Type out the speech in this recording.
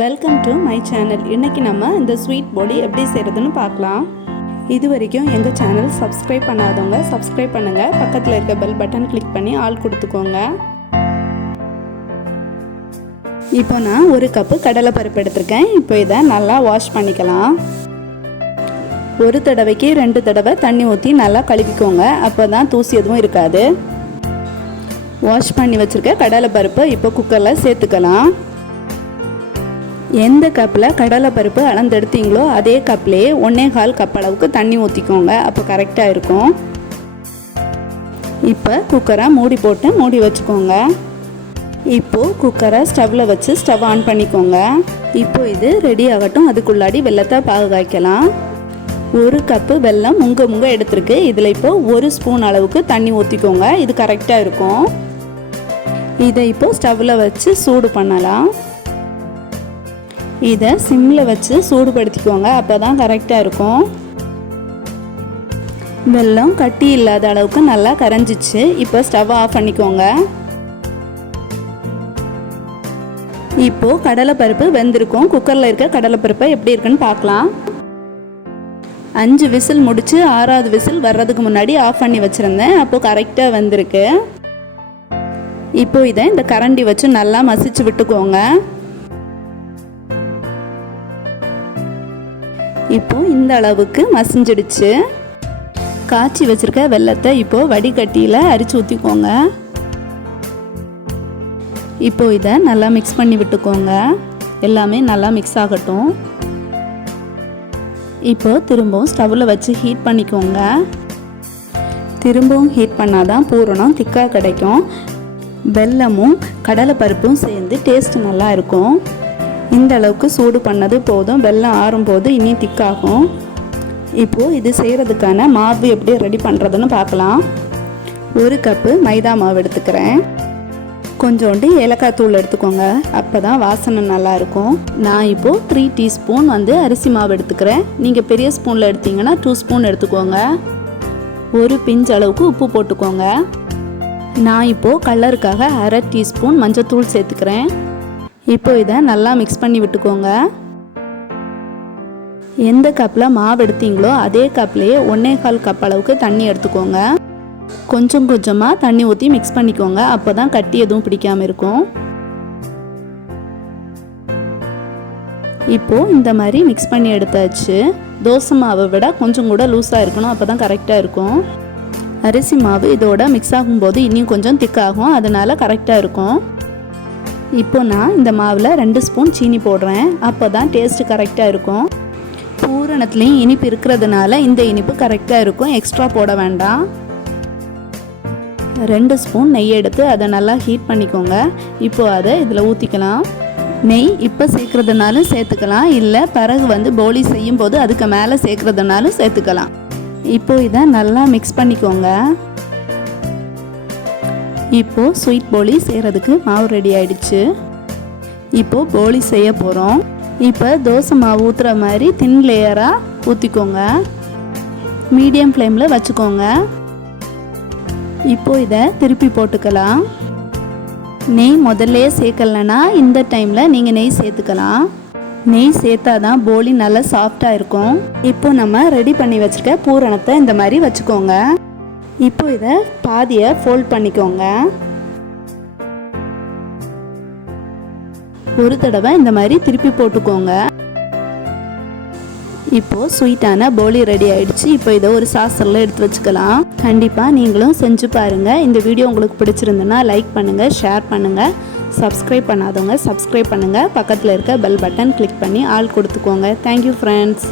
Welcome to my channel. இன்றைக்கி நம்ம இந்த ஸ்வீட் போலி எப்படி செய்கிறதுன்னு பார்க்கலாம். இது வரைக்கும் எங்கள் சேனல் சப்ஸ்கிரைப் பண்ணாதவங்க சப்ஸ்கிரைப் பண்ணுங்கள். பக்கத்தில் இருக்க பெல் பட்டன் கிளிக் பண்ணி ஆல் கொடுத்துக்கோங்க. இப்போ நான் 1 கப்பு கடலைப்பருப்பு எடுத்திருக்கேன். இப்போ இதை நல்லா வாஷ் பண்ணிக்கலாம். ஒரு தடவைக்கு 2 தடவை தண்ணி ஊற்றி நல்லா கழுவிக்கோங்க. அப்போ தான் தூசி எதுவும் இருக்காது. வாஷ் பண்ணி வச்சுருக்க கடலைப்பருப்பு இப்போ குக்கரில் சேர்த்துக்கலாம். எந்த கப்பில் கடலைப்பருப்பு அளந்தெடுத்தீங்களோ அதே கப்லேயே 1.25 கப் அளவுக்கு தண்ணி ஊற்றிக்கோங்க. அப்போ கரெக்டாக இருக்கும். இப்போ குக்கரை மூடி வச்சுக்கோங்க. இப்போது குக்கரை ஸ்டவ்வில் வச்சு ஸ்டவ் ஆன் பண்ணிக்கோங்க. இப்போ இது ரெடி ஆகட்டும். அதுக்குள்ளாடி வெல்லத்தை பாகு காய்க்கலாம். 1 கப்பு வெல்லம் முங்க எடுத்துருக்கு. இதில் இப்போ 1 ஸ்பூன் அளவுக்கு தண்ணி ஊற்றிக்கோங்க. இது கரெக்டாக இருக்கும். இதை இப்போ ஸ்டவ்வில் வச்சு சூடு பண்ணலாம். இதை சிம்மில் வச்சு சூடுபடுத்திக்கோங்க. அப்போ தான் கரெக்டாக இருக்கும். வெல்லம் கட்டி இல்லாத அளவுக்கு நல்லா கரைஞ்சிச்சு. இப்போ ஸ்டவ் ஆஃப் பண்ணிக்கோங்க. இப்போது கடலைப்பருப்பு வெந்திருக்கும். குக்கரில் இருக்க கடலைப்பருப்பை எப்படி இருக்குன்னு பார்க்கலாம். 5 விசில் முடித்து 6வது விசில் வர்றதுக்கு முன்னாடி ஆஃப் பண்ணி வச்சுருந்தேன். அப்போது கரெக்டாக வெந்திருக்கு. இப்போ இதை இந்த கரண்டி வச்சு நல்லா மசிச்சு விட்டுக்கோங்க. இப்போ இந்த அளவுக்கு மசிஞ்சிடுச்சு. காய்ச்சி வச்சிருக்க வெல்லத்தை இப்போ வடிகட்டியில் அரிச்சு ஊற்றிக்கோங்க. இப்போ இதை நல்லா மிக்ஸ் பண்ணி விட்டுக்கோங்க. எல்லாமே நல்லா மிக்ஸ் ஆகட்டும். இப்போ திரும்பவும் ஸ்டவ்வில் வச்சு ஹீட் பண்ணிக்கோங்க. திரும்பவும் ஹீட் பண்ணாதான் பூரணம் திக்காக கிடைக்கும். வெல்லமும் கடலைப்பருப்பும் சேர்ந்து டேஸ்ட் நல்லா இருக்கும். இந்த அளவுக்கு சூடு பண்ணது போதும். வெல்லம் ஆறும்போது இனி திக்காகும். இப்போது இது செய்கிறதுக்கான மாவு எப்படி ரெடி பண்ணுறதுன்னு பார்க்கலாம். 1 கப்பு மைதா மாவு எடுத்துக்கிறேன். கொஞ்சோண்டு ஏலக்காய் தூள் எடுத்துக்கோங்க. அப்போ தான் வாசனை நல்லாயிருக்கும். நான் இப்போது 3 டீஸ்பூன் அரிசி மாவு எடுத்துக்கிறேன். நீங்கள் பெரிய ஸ்பூனில் எடுத்தீங்கன்னா 2 ஸ்பூன் எடுத்துக்கோங்க. 1 பிஞ்ச் அளவுக்கு உப்பு போட்டுக்கோங்க. நான் இப்போது கலருக்காக 1/2 டீஸ்பூன் மஞ்சத்தூள் சேர்த்துக்கிறேன். இப்போ இதை நல்லா மிக்ஸ் பண்ணி விட்டுக்கோங்க. எந்த கப்பில் மாவு எடுத்தீங்களோ அதே கப்லேயே 1.25 கப் அளவுக்கு தண்ணி எடுத்துக்கோங்க. கொஞ்சம் கொஞ்சமாக தண்ணி ஊற்றி மிக்ஸ் பண்ணிக்கோங்க. அப்போ தான் கட்டி எதுவும் பிடிக்காமல் இருக்கும். இப்போது இந்த மாதிரி மிக்ஸ் பண்ணி எடுத்தாச்சு. தோசை மாவை விட கொஞ்சம் கூட லூஸாக இருக்கணும். அப்போ தான் கரெக்டாக இருக்கும். அரிசி மாவு இதோட மிக்ஸ் ஆகும்போது இன்னும் கொஞ்சம் திக்காகும். அதனால கரெக்டாக இருக்கும். இப்போ நான் இந்த மாவில் 2 ஸ்பூன் சீனி போடுறேன். அப்போ தான் டேஸ்ட்டு கரெக்டாக இருக்கும். பூரணத்துலேயும் இனிப்பு இருக்கிறதுனால இந்த இனிப்பு கரெக்டாக இருக்கும். எக்ஸ்ட்ரா போட வேண்டாம். 2 ஸ்பூன் நெய் எடுத்து அதை நல்லா ஹீட் பண்ணிக்கோங்க. இப்போ அதை இதில் ஊற்றிக்கலாம். நெய் இப்போ சேர்க்குறதுனாலும் சேர்த்துக்கலாம். இல்லை பிறகு போலி செய்யும் போது அதுக்கு மேலே சேர்க்குறதுனாலும் சேர்த்துக்கலாம். இப்போ இதை நல்லா மிக்ஸ் பண்ணிக்கோங்க. இப்போது ஸ்வீட் போலி செய்கிறதுக்கு மாவு ரெடி ஆகிடுச்சு. இப்போது போலி செய்ய போகிறோம். இப்போ தோசை மாவு ஊற்றுற மாதிரி தின் லேயராக ஊற்றிக்கோங்க. மீடியம் ஃப்ளேமில் வச்சுக்கோங்க. இப்போது இதை திருப்பி போட்டுக்கலாம். நெய் முதல்லையே சேர்க்கலன்னா இந்த டைமில் நீங்கள் நெய் சேர்த்துக்கலாம். நெய் சேர்த்தா தான் போலி நல்லா சாஃப்டாக இருக்கும். இப்போ நம்ம ரெடி பண்ணி வச்சுருக்க பூரணத்தை இந்த மாதிரி வச்சுக்கோங்க. இப்போ இதை பாதியை ஃபோல்ட் பண்ணிக்கோங்க. ஒரு தடவை இந்த மாதிரி திருப்பி போட்டுக்கோங்க. இப்போது ஸ்வீட்டான போலி ரெடி ஆயிடுச்சு. இப்போ இதை ஒரு சாஸரில் எடுத்து வச்சுக்கலாம். கண்டிப்பாக நீங்களும் செஞ்சு பாருங்கள். இந்த வீடியோ உங்களுக்கு பிடிச்சிருந்துன்னா லைக் பண்ணுங்கள், ஷேர் பண்ணுங்கள். சப்ஸ்கிரைப் பண்ணாதவங்க சப்ஸ்கிரைப் பண்ணுங்கள். பக்கத்தில் இருக்க பெல் பட்டன் கிளிக் பண்ணி ஆல் கொடுத்துக்கோங்க. Thank you friends.